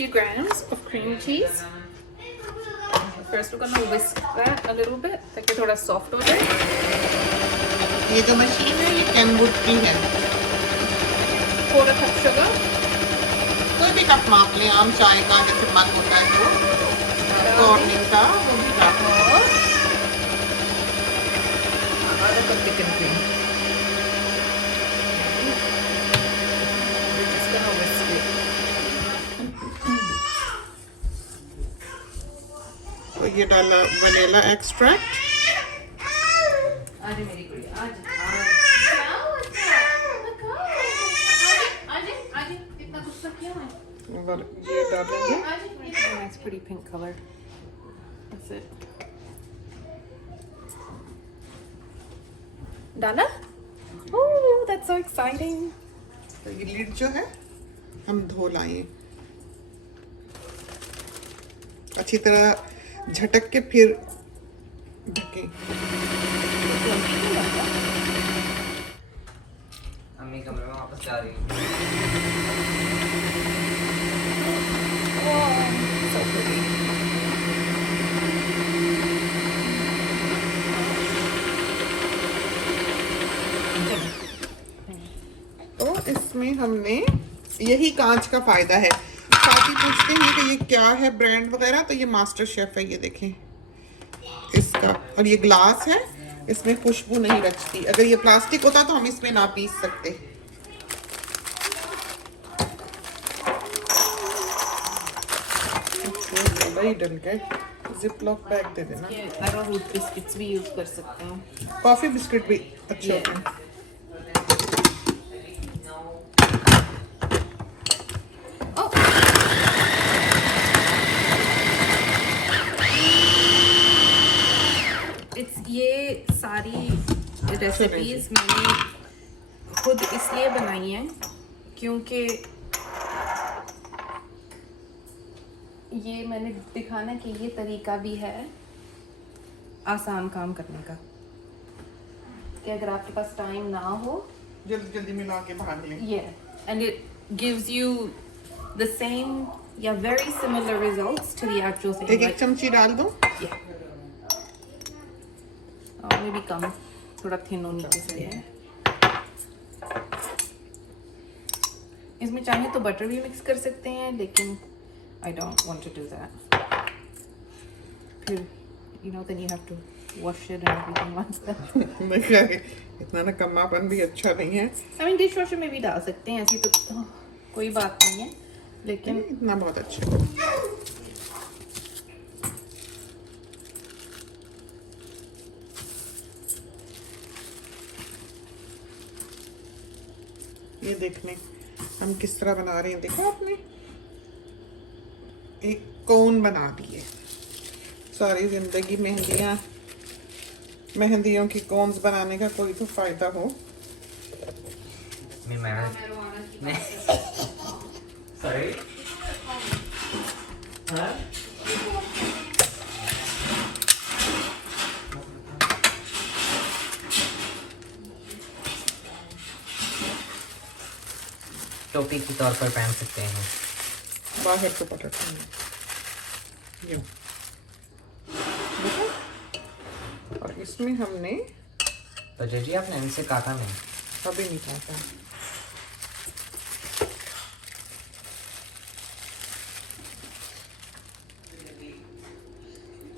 50 grams of cream cheese. First we're gonna whisk that a little bit ताकि थोड़ा soft हो जाए. ये जो मशीन है ये कैनवुड की है. 4 cup sugar. कोई भी कप माप लें, आम चाय का जैसे मन होता है तो मॉर्निंग का वो भी कप. और आधा cup chicken cream. We're just gonna whisk it. तो ये डाला वनीला एक्सट्रैक्ट. आज मेरी गुड़िया आज कितना गुस्सा किया है. और ये डालेंगे. That's pretty pink color. That's it. डाला? Oh, that's so exciting. तो ये लीड जो है हम धो लाए अच्छी तरह, झटक के फिर ढकें. अम्मी कमरे में वापस जा रही है. So pretty. तो इसमें हमने यही कांच का फायदा है. साथी पूछते हैं कि ये क्या है ब्रांड वगैरह, तो ये मास्टर शेफ है. ये देखें इसका, और ये ग्लास है, इसमें खुशबू नहीं रचती. अगर ये प्लास्टिक होता तो हम इसमें ना पीस सकते. भाई डल गए. जिप लॉक बैग दे देना. अरारूट बिस्किट्स भी यूज कर सकते हैं. कॉफी बिस्किट भी अच्छे होते हैं. ये सारी रेसिपीज मैंने खुद इसलिए बनाई हैं क्योंकि ये मैंने दिखाना कि ये तरीका भी है आसान काम करने का, कि अगर आपके पास टाइम ना हो जल्दी जल्दी मिला के भाग लें. ये and it gives you the same या very similar results to the actual thing. एक चमची डाल दो. मे भी कम, थोड़ा थिन होने की से है. इसमें चाहे तो बटर भी मिक्स कर सकते हैं, लेकिन I don't want to do that. फिर you know then you have to wash it and everything once. नहीं, इतना ना कम्मापन भी अच्छा नहीं है. आई मीन डिश वॉशर में भी डाल सकते हैं, ऐसी तो कोई बात नहीं है, लेकिन इतना बहुत अच्छा. ये देखने हम किस तरह बना रहे हैं. देखा आपने, एक कोन बना दिए. सारी जिंदगी मेहंदियों की कोन्स बनाने का कोई तो फायदा हो. सॉरी. टोपी के तौर पर पहन सकते हैं. बाहर तो पटक यूं. और इसमें हमने तो जी आपने इनसे काटा नहीं? अभी नहीं काटा.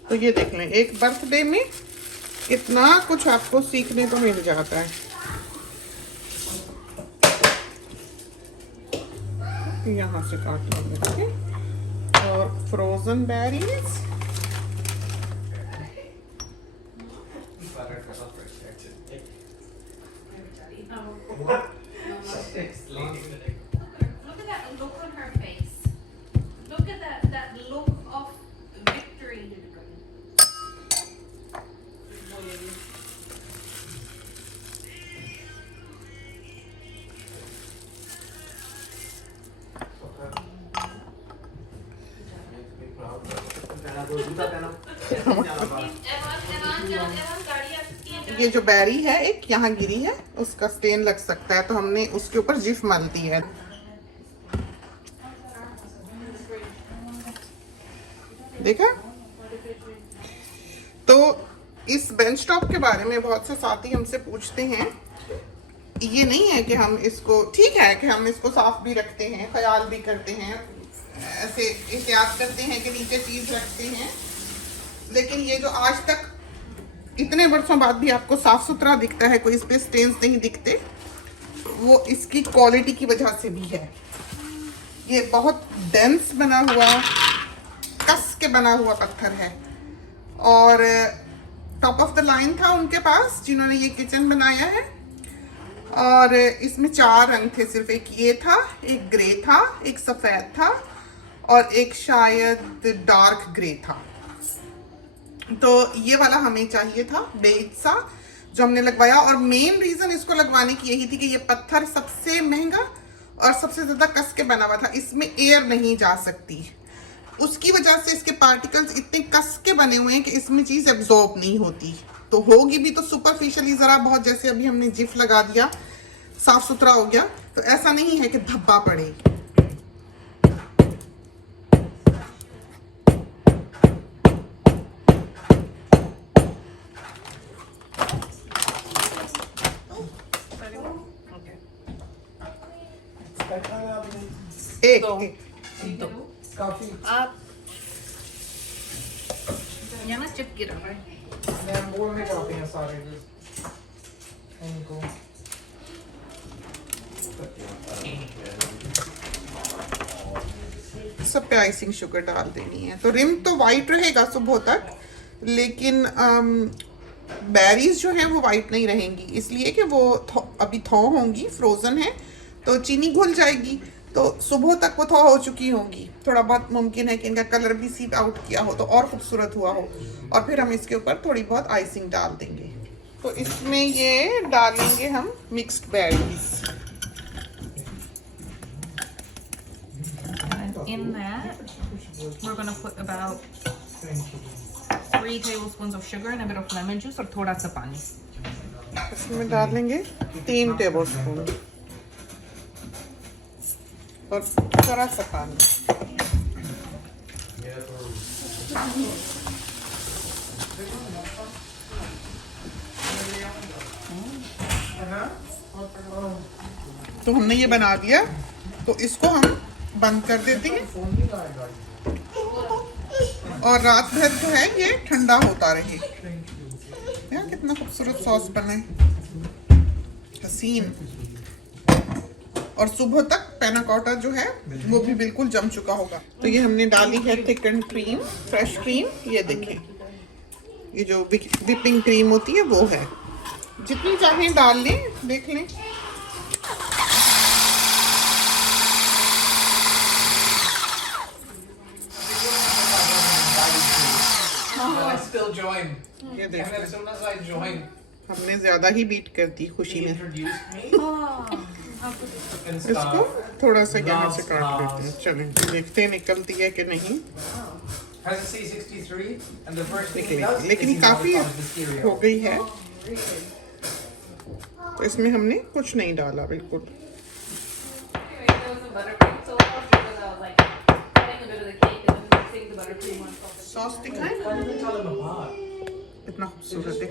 तो ये देख लें, एक बर्थडे में कितना कुछ आपको सीखने को मिल जाता है. यहाँ से काट लेंगे. और frozen berries, look at that look on her face. Look at that look of victory. ये जो बैरी है एक यहाँ गिरी है, उसका स्टेन लग सकता है, तो हमने उसके ऊपर जिफ मल दी है. देखा। तो इस बेंच टॉप के बारे में बहुत से साथी हमसे पूछते हैं। ये नहीं है कि हम इसको, ठीक है कि हम इसको साफ भी रखते हैं, ख्याल भी करते हैं, ऐसे एहतियात करते हैं कि नीचे चीज रखते हैं, लेकिन ये जो आज तक इतने वर्षों बाद भी आपको साफ सुथरा दिखता है, कोई इस पे स्टेन्स नहीं दिखते, वो इसकी क्वालिटी की वजह से भी है। ये बहुत डेंस बना हुआ, कस के बना हुआ पत्थर है और टॉप ऑफ द लाइन था उनके पास जिन्होंने ये किचन बनाया है। और इसमें 4 रंग थे सिर्फ, एक ये था, एक ग्रे था, एक सफ़ेद था और एक शायद डार्क ग्रे था। तो ये वाला हमें चाहिए था बेज सा जो हमने लगवाया। और मेन रीज़न इसको लगवाने की यही थी कि ये पत्थर सबसे महंगा और सबसे ज़्यादा कस के बना हुआ था, इसमें एयर नहीं जा सकती। उसकी वजह से इसके पार्टिकल्स इतने कस के बने हुए हैं कि इसमें चीज़ एब्जॉर्ब नहीं होती। तो होगी भी तो सुपरफिशियली ज़रा बहुत, जैसे अभी हमने जिफ लगा दिया, साफ सुथरा हो गया, तो ऐसा नहीं है कि धब्बा पड़े। एक काफी आप यहाँ ना चिप गिरा हुआ है। मैं बोल में काफी है सारे इनको। सब पे आइसिंग शुगर डाल देनी है। तो रिम तो वाइट रहेगा सुबह तक, लेकिन बेरीज जो हैं वो वाइट नहीं रहेंगी, इसलिए कि वो अभी थॉ होंगी, फ्रोज़न है, तो चीनी घुल जाएगी, तो सुबह तक वो थॉ हो चुकी होंगी। थोड़ा बहुत मुमकिन है कि इनका कलर भी सीप आउट किया हो तो और खूबसूरत हुआ हो। और फिर हम इसके ऊपर थोड़ी बहुत आइसिंग डाल देंगे। तो इसमें ये डालेंगे हम mixed berries. In that, we're gonna put about 3 tablespoons of sugar and a bit of lemon juice और थोड़ा सा पानी। इसमें डालेंगे 3 टेबलस्पून और थोड़ा सा पानी। तो हमने ये बना दिया, तो इसको हम बंद कर देते हैं और रात भर जो है ये ठंडा होता रहे। यार कितना खूबसूरत सॉस बना है, हसीन। और सुबह तक पैनाकोटा जो है वो भी बिल्कुल जम चुका होगा। तो ये हमने डाली है थिकन क्रीम, फ्रेश क्रीम। ये देखें, ये जो विपिंग क्रीम होती है वो है, जितनी चाहें डाल लें, देख लें। ये देखें, हमने ज्यादा ही बीट कर दी खुशी में। इसको थोड़ा सा यहाँ से काट देते हैं। चलें देखते हैं निकलती है कि नहीं। निकली, लेकिन ये काफी हो गई है। तो इसमें हमने कुछ नहीं डाला बिल्कुल। सॉस दिखाएं इतना खूबसूरत है।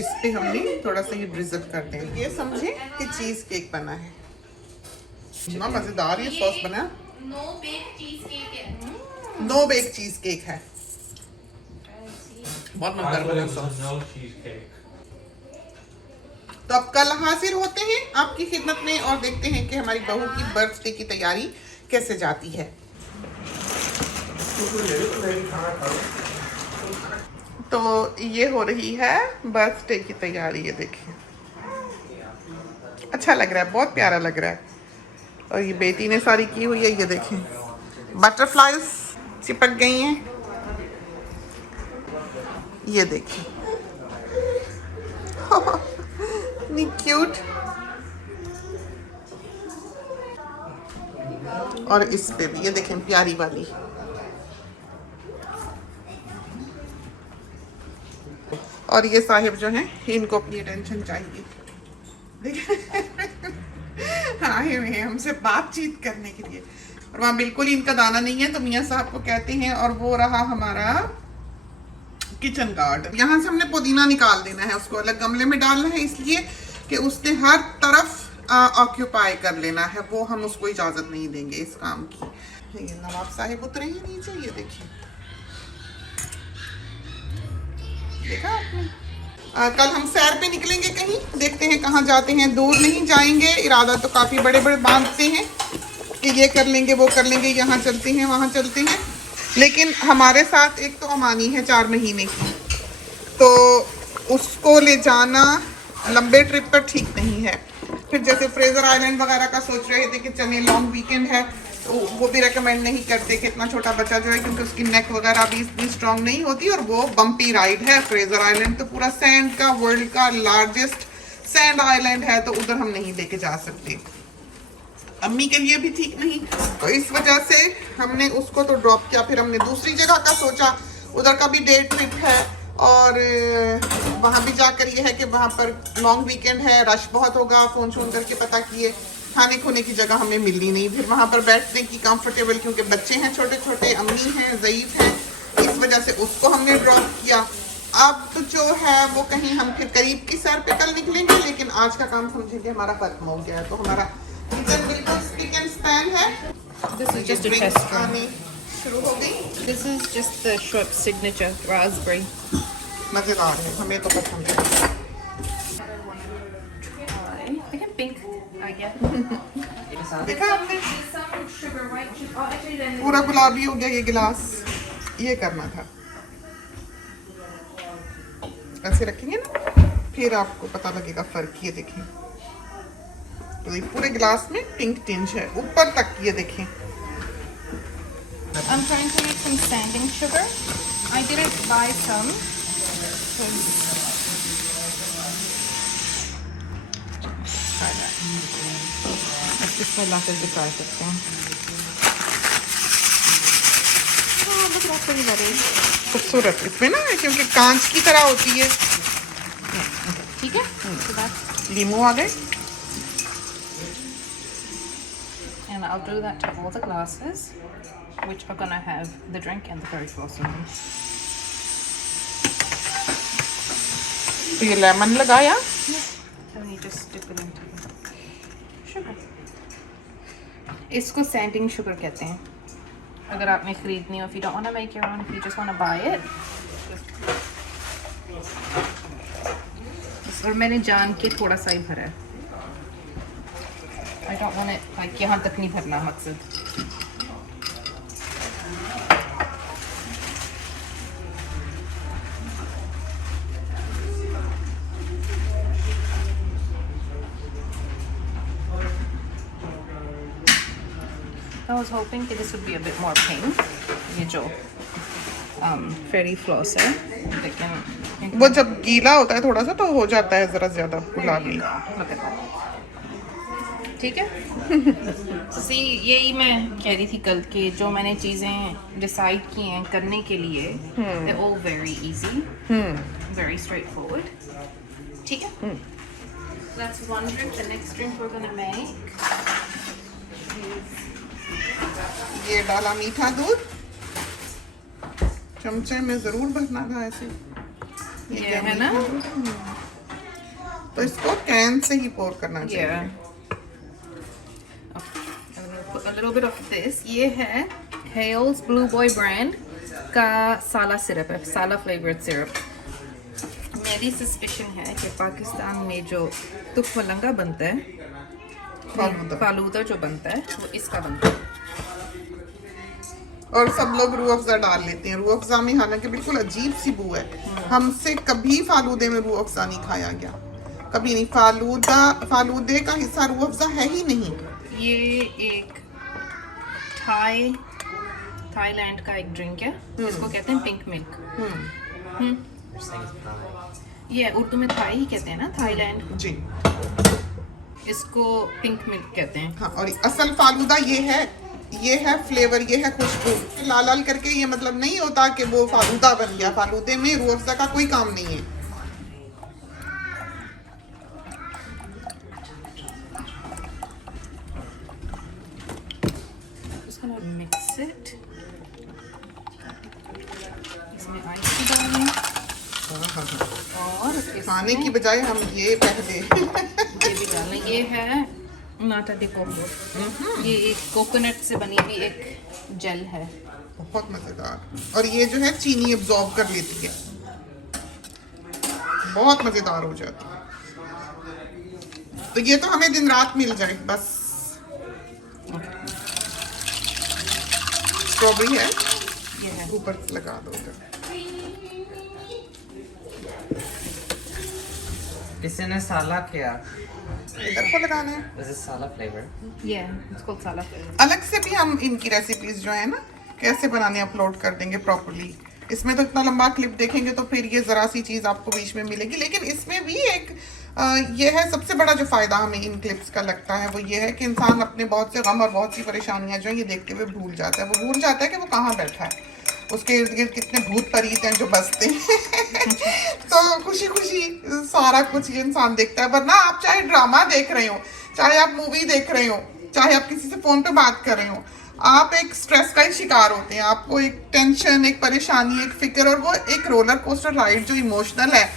इस पे हमने थोड़ा सा ये ड्रिजल कर दें। ये समझे कि चीज केक बना है, इतना मजेदार ये सॉस बना। नो बेक चीज केक है, बहुत मजेदार बना सॉस। तो अब कल हाजिर होते हैं आपकी खिदमत में और देखते हैं कि हमारी बहू की बर्थडे की तैयारी कैसे जाती है। तो ये हो रही है बर्थडे की तैयारी। ये देखिए, अच्छा लग रहा है, बहुत प्यारा लग रहा है। और ये बेटी ने सारी की हुई है। ये देखें, बटरफ्लाइज चिपक गई हैं। ये देखिए, इतनी क्यूट। और इस पे भी ये देखें, प्यारी वाली। और ये साहिब जो हैं, इनको अपनी अटेंशन चाहिए। देखिए आए हुए हैं हमसे बातचीत करने के लिए। और वहाँ बिल्कुल ही इनका दाना नहीं है, तो मियाँ साहब को कहते हैं। और वो रहा हमारा किचन गार्डन। यहाँ से हमने पुदीना निकाल देना है, उसको अलग गमले में डालना है, इसलिए कि उसने हर तरफ ऑक्यूपाई कर लेना है, वो हम उसको इजाजत नहीं देंगे इस काम की। ये नवाब साहिब उतरे ही नीचे, ये देखिए, देखा आपने। कल हम सैर पे निकलेंगे कहीं, देखते हैं कहाँ जाते हैं। दूर नहीं जाएंगे, इरादा तो काफी बड़े बड़े बांधते हैं कि ये कर लेंगे वो कर लेंगे, यहाँ चलते हैं वहाँ चलते हैं, लेकिन हमारे साथ एक तो अमानी है 4 महीने की, तो उसको ले जाना लंबे ट्रिप पर ठीक नहीं है। फिर जैसे फ्रेजर आइलैंड वगैरह का सोच रहे थे कि चले, लॉन्ग वीकेंड है, तो वो भी रेकमेंड नहीं करते कि इतना छोटा बच्चा जो है, क्योंकि उसकी नेक वगैरह भी इतनी स्ट्रांग नहीं होती, और वो बम्पी राइड है। फ्रेजर आइलैंड तो पूरा सैंड का, वर्ल्ड का लार्जेस्ट सैंड आइलैंड है, तो उधर हम नहीं लेके जा सकते। अम्मी के लिए भी ठीक नहीं, तो इस वजह से हमने उसको तो ड्रॉप किया। फिर हमने दूसरी जगह का सोचा, उधर का भी डे ट्रिप है, और वहाँ भी जाकर ये है कि वहाँ पर लॉन्ग वीकेंड है, रश बहुत होगा। फ़ोन शोन करके पता किए, खाने खोने की जगह हमें मिली नहीं। फिर वहाँ पर बैठने की कंफर्टेबल, क्योंकि बच्चे हैं छोटे छोटे, अम्मी हैं, ज़ईफ़ हैं, इस वजह से उसको हमने ड्रॉप किया। अब तो जो है वो कहीं हम फिर करीब की सैर पे कल निकलेंगे, लेकिन आज का काम समझेंगे हमारा खत्म हो गया है। तो हमारा किचन बिल्कुल स्पिक एंड स्पैन है। This is just a drinks test run. आनी शुरू हो गई। This is just the Schweppes signature raspberry. मज़ेदार है, हमें तो पसंद है। I get pink. I get. देखा आपने, Some sugar, white sugar. Oh, actually, then. पूरा गुलाबी हो गया ये गिलास। ये करना था, ऐसे रखेंगे ना, फिर आपको पता लगेगा फर्क। ये देखें, तो ये पूरे गिलास में पिंक टिंज है ऊपर तक, ये देखें। I'm trying to make some sanding sugar. I didn't buy some. Try that. इसमें लाकर भी ट्राई करते हैं। हाँ, look at that pretty खूबसूरत इसमें ना, क्योंकि कांच की तरह होती है। ठीक है? So that's, लीमू आ गए। and I'll do that to all the glasses, which are gonna have the drink and the curry sauce in them. तो ये लेमन लगाया, And you just dip it into the sugar. इसको sending sugar कहते हैं। अगर आपने खरीदनी हो, if you don't want to make your own, if you just want to buy it. और मैंने जान के थोड़ा सा ही भरा है। I don't want it like यहाँ तक नहीं भरना मकसद। I was hoping that this would be a bit more pink. ये जो fairy floss है, लेकिन वो जब गीला होता है थोड़ा सा तो हो जाता है जरा ज्यादा गुलाबी। look at that. ठीक है। सी यही मैं कह रही थी कल के, जो मैंने चीज़ें डिसाइड की हैं करने के लिए, they're all very easy, very straightforward. ठीक है। That's one drink. The next drink we're gonna make is ये डाला मीठा दूध, चमचे में जरूर भरना था ऐसे। ये क्या है ना? मीठा दूध? तो इसको कैन से ही पोर करना चाहिए। Yeah. Okay. I'm gonna put a little bit of this. ये है Hale's Blue Boy brand का साला सिरप है, साला फ्लेवर्ड सिरप। मेरी सस्पिशन है कि पाकिस्तान में जो तुफ मलंगा बनता है, फालूदा जो बनता है, वो इसका बनता है। और सब लोग रूह अफ़ज़ा डाल लेते हैं। रूह अफ़ज़ा में हालांकि बिल्कुल अजीब सी बू है, हमसे कभी फालूदे में रूह अफ़ज़ा नहीं खाया गया, कभी नहीं। फालूदे का हिस्सा रूह अफ़ज़ा है ही नहीं। ये एक थाईलैंड का एक ड्रिंक है, इसको कहते हैं पिंक मिल्क। ये उर्दू में थाई ही कहते हैं ना, थाईलैंड। जी इसको पिंक मिल्क कहते हैं। हाँ, और असल फालूदा ये है फ्लेवर, ये है खुशबू। लाल लाल करके ये मतलब नहीं होता कि वो फालूदा बन गया। फालूदे में रूह अफ़ज़ा का कोई काम नहीं है। Just gonna और खाने की बजाय हम ये पहले ये भी डालना। ये है नाटा de coco। ये एक कोकोनट से बनी हुई एक जेल है। बहुत मजेदार। और ये जो है चीनी एब्जॉर्ब कर लेती है, बहुत मजेदार हो जाती है। तो ये तो हमें दिन रात मिल जाए बस। स्ट्रॉबेरी है, ये है। ऊपर लगा दो उधर। किसी ने साला किया। इधर को लगाना है। This is साला flavor. ये it's called साला flavor। अलग से भी हम इनकी रेसिपीज जो है ना कैसे बनाने अपलोड कर देंगे प्रॉपर्ली। इसमें तो इतना लंबा क्लिप देखेंगे तो फिर ये जरा सी चीज आपको बीच में मिलेगी, लेकिन इसमें भी एक ये है सबसे बड़ा जो फायदा हमें इन क्लिप्स का लगता है वो ये है कि इंसान अपने बहुत से गम और बहुत सी परेशानियां जो है ये देखते हुए भूल जाता है। वो भूल जाता है कि वो कहाँ बैठा है, उसके इर्द गिर्द कितने भूत प्रेत हैं जो बसते हैं तो खुशी खुशी सारा कुछ ये इंसान देखता है। वरना आप चाहे ड्रामा देख रहे हो, चाहे आप मूवी देख रहे हो, चाहे आप किसी से फोन पे बात कर रहे हो, आप एक स्ट्रेस का ही शिकार होते हैं। आपको एक टेंशन, एक परेशानी, एक फिक्र, और वो एक रोलर कोस्टर राइड जो इमोशनल है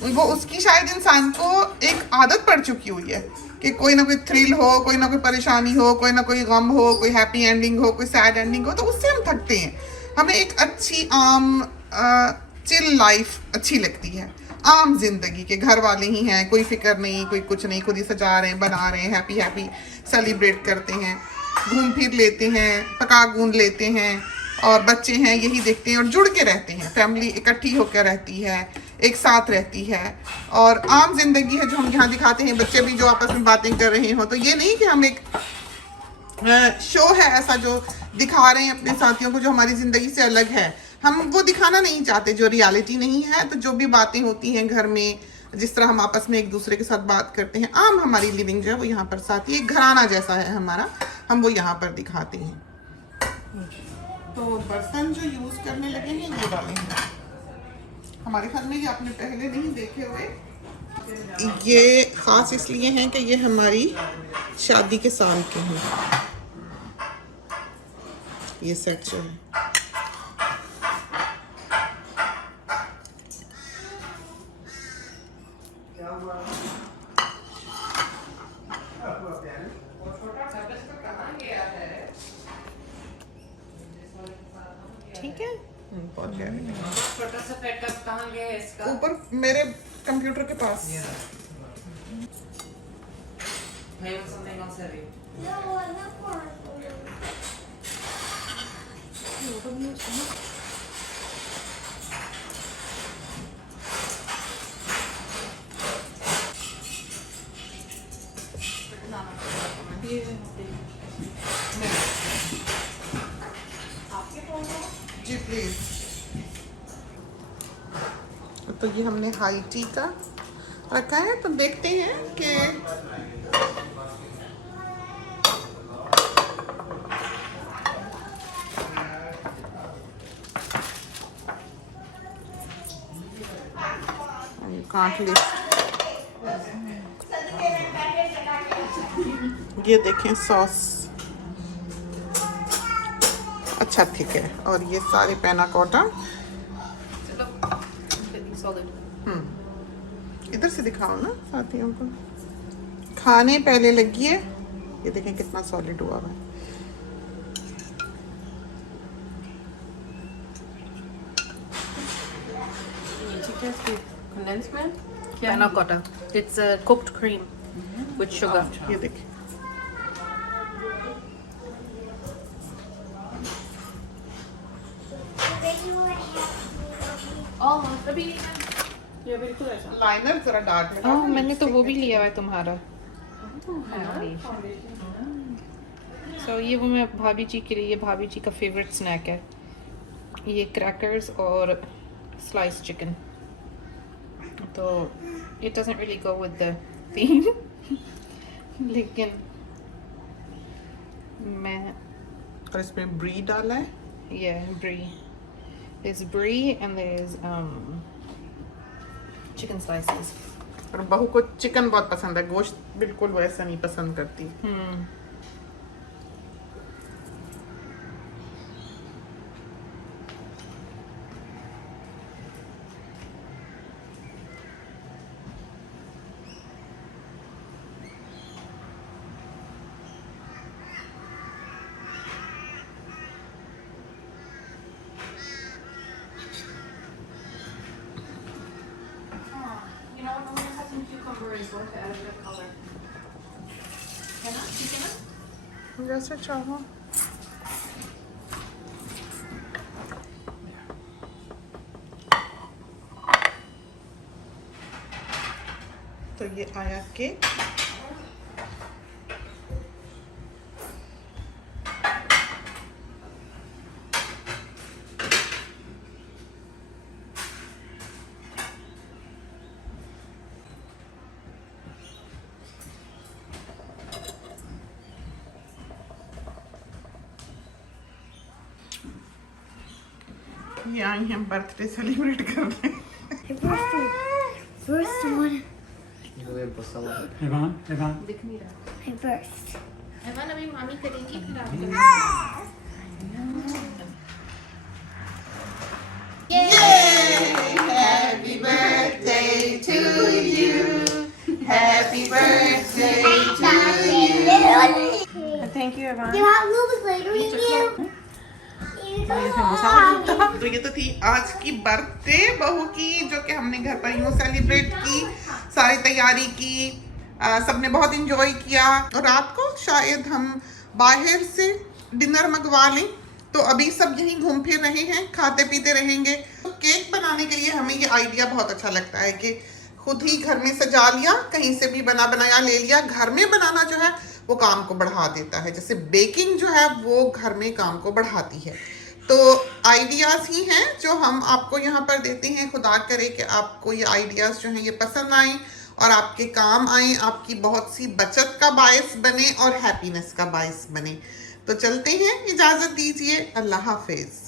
वो उसकी शायद इंसान को एक आदत पड़ चुकी हुई है कि कोई ना कोई थ्रिल हो, कोई ना कोई परेशानी हो, कोई ना कोई गम हो, कोई हैप्पी एंडिंग हो, कोई सैड एंडिंग हो, तो उससे हम थकते हैं। हमें एक अच्छी आम चिल लाइफ अच्छी लगती है, आम जिंदगी के घर वाले ही हैं, कोई फिक्र नहीं, कोई कुछ नहीं, खुद ही सजा रहे हैं, बना रहे हैं, हैप्पी हैप्पी सेलिब्रेट करते हैं, घूम फिर लेते हैं, पका गूंद लेते हैं, और बच्चे हैं यही देखते हैं और जुड़ के रहते हैं। फैमिली इकट्ठी होकर रहती है, एक साथ रहती है, और आम जिंदगी है जो हम यहाँ दिखाते हैं। बच्चे भी जो आपस में बातें कर रहे हो, तो ये नहीं कि हम एक शो है ऐसा जो दिखा रहे हैं अपने साथियों को जो हमारी जिंदगी से अलग है। हम वो दिखाना नहीं चाहते जो रियलिटी नहीं है। तो जो भी बातें होती हैं घर में, जिस तरह हम आपस में एक दूसरे के साथ बात करते हैं, आम हमारी लिविंग जो है वो यहाँ पर साथ ही एक घराना जैसा है हमारा, हम वो यहाँ पर दिखाते हैं। तो बर्तन जो यूज करने लगे हैं ये वाले हैं हमारे घर में, ये आपने पहले नहीं देखे हुए। ये खास इसलिए हैं कि ये हमारी शादी के साल के हैं। ये सेट जो है ठीक है। बहुत प्यारे हैं। छोटा सा पेटअप कहाँ गया है इसका? ऊपर मेरे कंप्यूटर के पास। Play with something else heavy. जी प्लीज। तो ये हमने हाई टी का रखा है, तो देखते हैं कि कांट लिस्ट। ये देखें सॉस, अच्छा ठीक है। और ये सारे पैना कोटा इधर से दिखाओ ना साथियों को। खाने पहले लगी है, ये देखें कितना सॉलिड हुआ है। Condensed milk? Panna cotta. It's a cooked cream with sugar. ये देखें अभी ये बिल्कुल ऐसा। लाइनर जरा डार्क लगा। हाँ, मैंने तो वो भी लिया हुआ है तुम्हारा। So ये वो मैं भाभी जी के लिए, ये भाभी जी का फेवरेट स्नैक है। ये क्रैकर्स और स्लाइस चिकन। तो it doesn't really go with the theme लेकिन मैं और इसमें ब्री डाला है। yeah brie. There's brie and there's chicken slices. और बहू को चिकन बहुत पसंद है, गोश्त बिल्कुल वो ऐसा नहीं पसंद करती। You know, I'm gonna have some cucumber as well to add a bit of color. है ना? ठीक है ना? जैसे चाहो। तो ये आया केक। ये आई हैं बर्थडे सेलिब्रेट करने। First one. Evan, Evan. दिख नहीं रहा। My first. एवन अभी मामी करेगी फिर आप करेंगे। Happy birthday to you. Happy birthday to you. Thank you Evan. You have Louis later review. तो ये तो थी आज की बर्थडे बहू की, जो कि हमने घर पर यूं सेलिब्रेट की, सारी तैयारी की, सबने बहुत इंजॉय किया। और रात को शायद हम बाहर से डिनर मंगवा लें, तो अभी सब यहीं घूम फिर रहे हैं, खाते पीते रहेंगे। तो केक बनाने के लिए हमें ये आइडिया बहुत अच्छा लगता है कि खुद ही घर में सजा लिया, कहीं से भी बना बनाया ले लिया। घर में बनाना जो है वो काम को बढ़ा देता है, जैसे बेकिंग जो है वो घर में काम को बढ़ाती है। तो आइडियाज़ ही हैं जो हम आपको यहाँ पर देते हैं। खुदा करे कि आपको ये आइडियाज़ जो हैं ये पसंद आएँ और आपके काम आएँ, आपकी बहुत सी बचत का बायस बने और हैप्पीनेस का बायस बने। तो चलते हैं, इजाज़त दीजिए, अल्लाह हाफिज़।